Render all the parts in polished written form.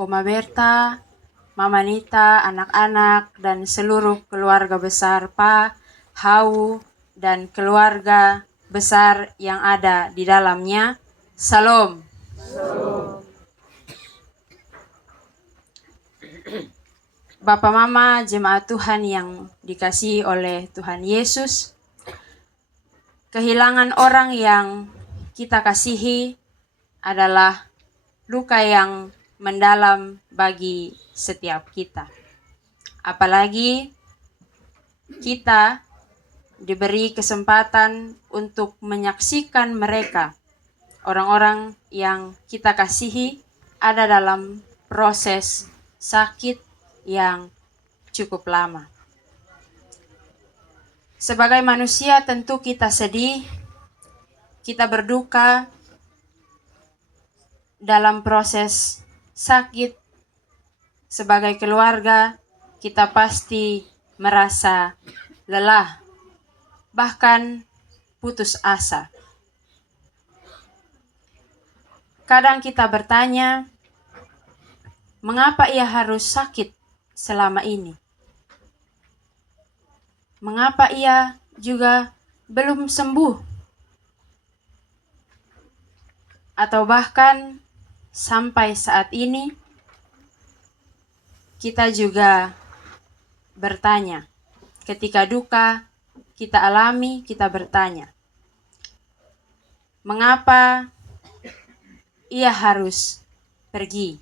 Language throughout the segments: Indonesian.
Oma Berta, Mama Nita, anak-anak, dan seluruh keluarga besar Pa, Hau, dan keluarga besar yang ada di dalamnya. Salam. Bapak Mama jemaat Tuhan yang dikasihi oleh Tuhan Yesus, kehilangan orang yang kita kasihi adalah luka yang mendalam bagi setiap kita. Apalagi kita diberi kesempatan untuk menyaksikan mereka, orang-orang yang kita kasihi, ada dalam proses sakit yang cukup lama. Sebagai manusia tentu kita sedih, kita berduka dalam proses sakit. Sebagai keluarga, kita pasti merasa lelah, bahkan putus asa. Kadang kita bertanya, mengapa ia harus sakit selama ini? Mengapa ia juga belum sembuh? Atau bahkan sampai saat ini kita juga bertanya, ketika duka kita alami, kita bertanya, mengapa ia harus pergi?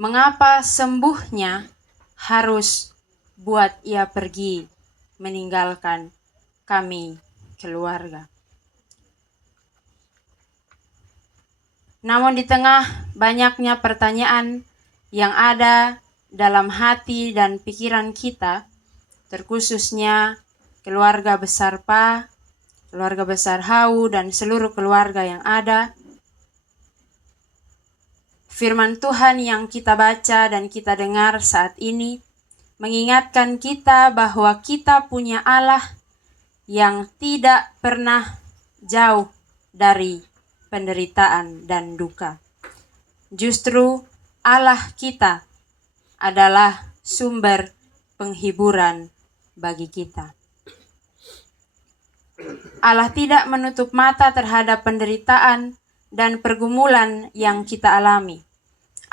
Mengapa sembuhnya harus buat ia pergi meninggalkan kami keluarga? Namun di tengah banyaknya pertanyaan yang ada dalam hati dan pikiran kita, terkhususnya keluarga besar Pa, keluarga besar Hau, dan seluruh keluarga yang ada, firman Tuhan yang kita baca dan kita dengar saat ini mengingatkan kita bahwa kita punya Allah yang tidak pernah jauh dari penderitaan dan duka. Justru Allah kita adalah sumber penghiburan bagi kita. Allah tidak menutup mata terhadap penderitaan dan pergumulan yang kita alami.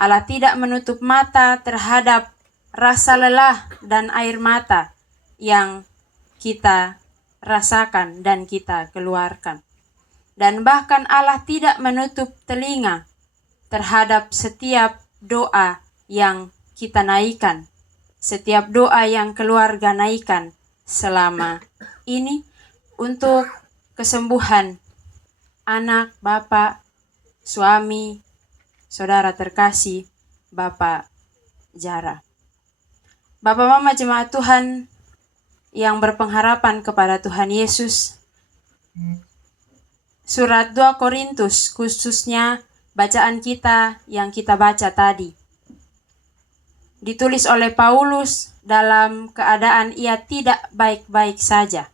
Allah tidak menutup mata terhadap rasa lelah dan air mata yang kita rasakan dan kita keluarkan. Dan bahkan Allah tidak menutup telinga terhadap setiap doa yang kita naikkan, setiap doa yang keluarga naikkan selama ini untuk kesembuhan anak, bapak, suami, saudara terkasih, Bapak Jara. Bapak Mama jemaat Tuhan yang berpengharapan kepada Tuhan Yesus, surat 2 Korintus khususnya bacaan kita yang kita baca tadi, ditulis oleh Paulus dalam keadaan ia tidak baik-baik saja.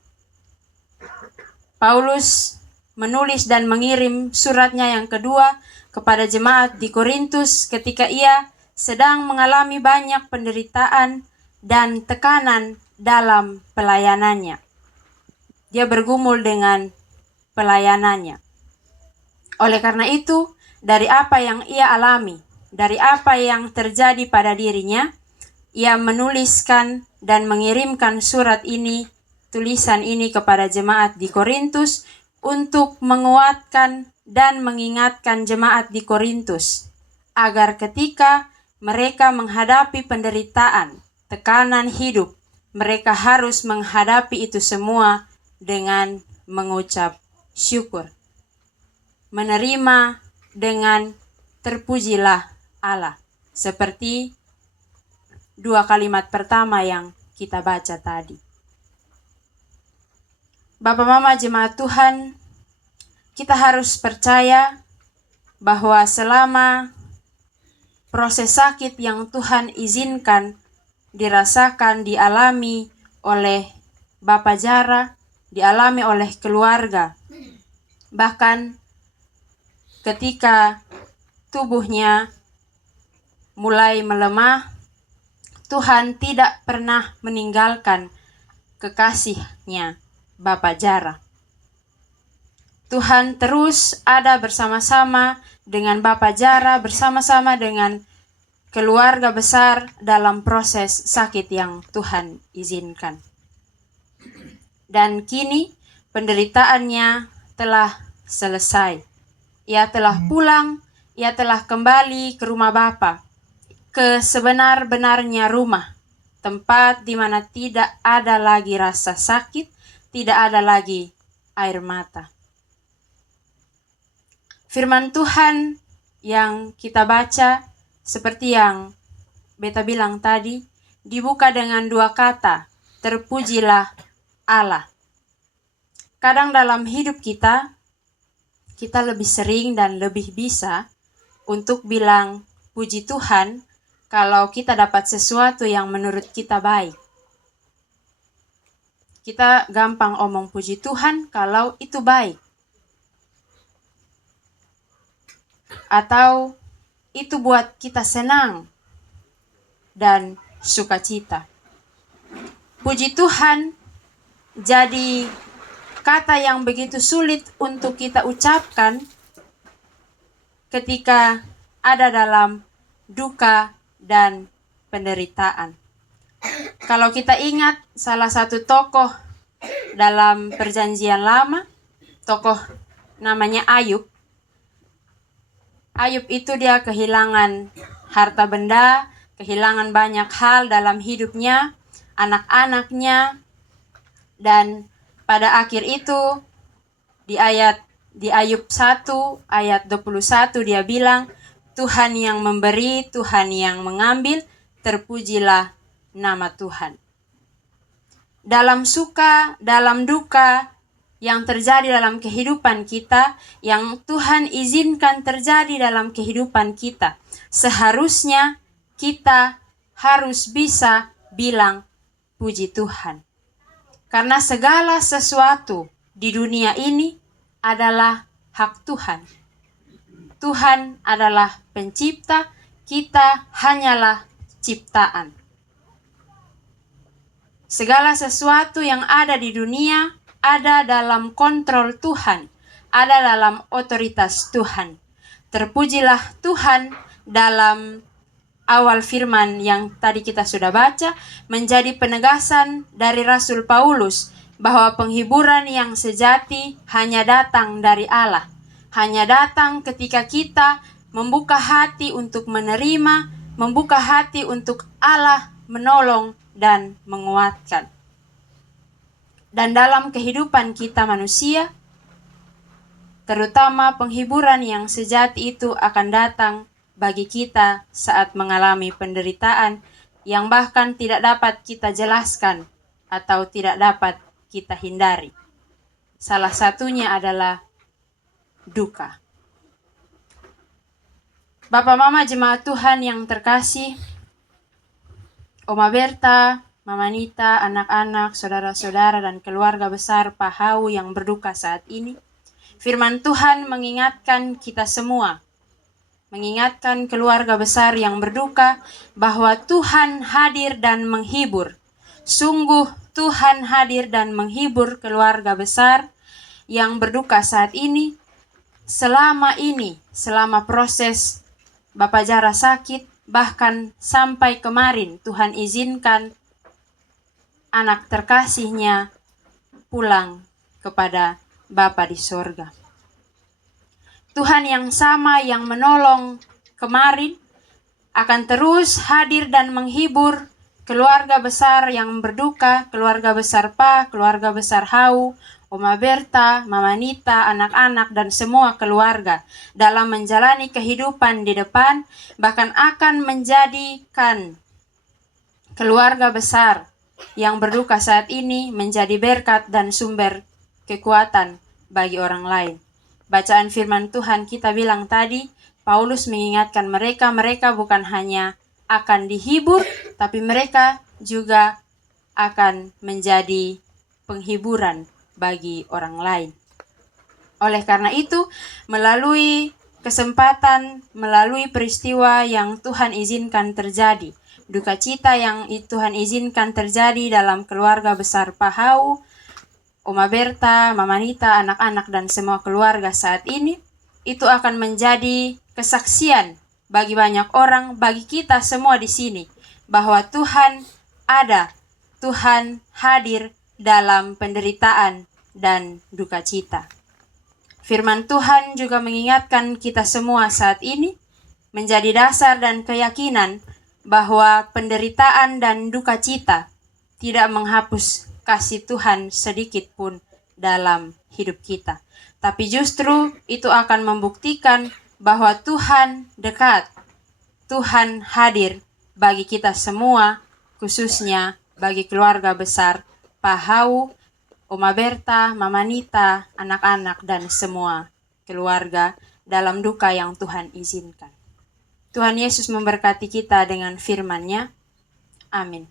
Paulus menulis dan mengirim suratnya yang kedua kepada jemaat di Korintus ketika ia sedang mengalami banyak penderitaan dan tekanan dalam pelayanannya. Dia bergumul dengan pelayanannya. Oleh karena itu, dari apa yang ia alami, dari apa yang terjadi pada dirinya, ia menuliskan dan mengirimkan surat ini, tulisan ini kepada jemaat di Korintus untuk menguatkan dan mengingatkan jemaat di Korintus agar ketika mereka menghadapi penderitaan, tekanan hidup, mereka harus menghadapi itu semua dengan mengucap syukur. Menerima dengan terpujilah Allah. Seperti 2 kalimat pertama yang kita baca tadi. Bapak Mama jemaat Tuhan, kita harus percaya bahwa selama proses sakit yang Tuhan izinkan dirasakan, dialami oleh Bapak Jara, dialami oleh keluarga, bahkan ketika tubuhnya mulai melemah, Tuhan tidak pernah meninggalkan kekasihnya, Bapa Jara. Tuhan terus ada bersama-sama dengan Bapa Jara, bersama-sama dengan keluarga besar dalam proses sakit yang Tuhan izinkan. Dan kini penderitaannya telah selesai. Ia telah pulang, ia telah kembali ke rumah Bapa, ke sebenar-benarnya rumah, tempat di mana tidak ada lagi rasa sakit, tidak ada lagi air mata. Firman Tuhan yang kita baca, seperti yang beta bilang tadi, dibuka dengan dua kata, terpujilah Allah. Kadang dalam hidup kita lebih sering dan lebih bisa untuk bilang puji Tuhan kalau kita dapat sesuatu yang menurut kita baik. Kita gampang omong puji Tuhan kalau itu baik. Atau itu buat kita senang dan sukacita. Puji Tuhan jadi kata yang begitu sulit untuk kita ucapkan ketika ada dalam duka dan penderitaan. Kalau kita ingat salah satu tokoh dalam Perjanjian Lama, tokoh namanya Ayub. Ayub itu dia kehilangan harta benda, kehilangan banyak hal dalam hidupnya, anak-anaknya, dan pada akhir itu di Ayub 1 ayat 21 dia bilang, Tuhan yang memberi, Tuhan yang mengambil, terpujilah nama Tuhan. Dalam suka, dalam duka yang terjadi dalam kehidupan kita, yang Tuhan izinkan terjadi dalam kehidupan kita, seharusnya kita harus bisa bilang puji Tuhan. Karena segala sesuatu di dunia ini adalah hak Tuhan. Tuhan adalah pencipta, kita hanyalah ciptaan. Segala sesuatu yang ada di dunia ada dalam kontrol Tuhan, ada dalam otoritas Tuhan. Terpujilah Tuhan dalam awal firman yang tadi kita sudah baca, menjadi penegasan dari Rasul Paulus bahwa penghiburan yang sejati hanya datang dari Allah. Hanya datang ketika kita membuka hati untuk menerima, membuka hati untuk Allah menolong dan menguatkan. Dan dalam kehidupan kita manusia, terutama penghiburan yang sejati itu akan datang bagi kita saat mengalami penderitaan yang bahkan tidak dapat kita jelaskan atau tidak dapat kita hindari. Salah satunya adalah duka. Bapak Mama jemaat Tuhan yang terkasih, Oma Berta, Mama Nita, anak-anak, saudara-saudara, dan keluarga besar Pak Hau yang berduka saat ini, firman Tuhan mengingatkan kita semua, mengingatkan keluarga besar yang berduka, bahwa Tuhan hadir dan menghibur. Sungguh Tuhan hadir dan menghibur keluarga besar yang berduka saat ini. Selama proses Bapak Jara sakit, bahkan sampai kemarin Tuhan izinkan anak terkasihnya pulang kepada Bapa di sorga. Tuhan yang sama yang menolong kemarin akan terus hadir dan menghibur keluarga besar yang berduka, keluarga besar Pa, keluarga besar Hau, Oma Berta, Mama Nita, anak-anak, dan semua keluarga dalam menjalani kehidupan di depan, bahkan akan menjadikan keluarga besar yang berduka saat ini menjadi berkat dan sumber kekuatan bagi orang lain. Bacaan firman Tuhan kita bilang tadi, Paulus mengingatkan mereka bukan hanya akan dihibur, tapi mereka juga akan menjadi penghiburan bagi orang lain. Oleh karena itu, melalui kesempatan melalui peristiwa yang Tuhan izinkan terjadi. Duka cita yang Tuhan izinkan terjadi dalam keluarga besar Pahau, Oma Berta, Mama Nita, anak-anak dan semua keluarga saat ini, itu akan menjadi kesaksian bagi banyak orang, bagi kita semua di sini, bahwa Tuhan ada, Tuhan hadir dalam penderitaan dan duka cita. Firman Tuhan juga mengingatkan kita semua saat ini menjadi dasar dan keyakinan bahwa penderitaan dan duka cita tidak menghapus kasih Tuhan sedikit pun dalam hidup kita. Tapi justru itu akan membuktikan bahwa Tuhan dekat, Tuhan hadir bagi kita semua, khususnya bagi keluarga besar Pahau, Oma Berta, Mama Nita, anak-anak dan semua keluarga dalam duka yang Tuhan izinkan. Tuhan Yesus memberkati kita dengan firman-Nya. Amin.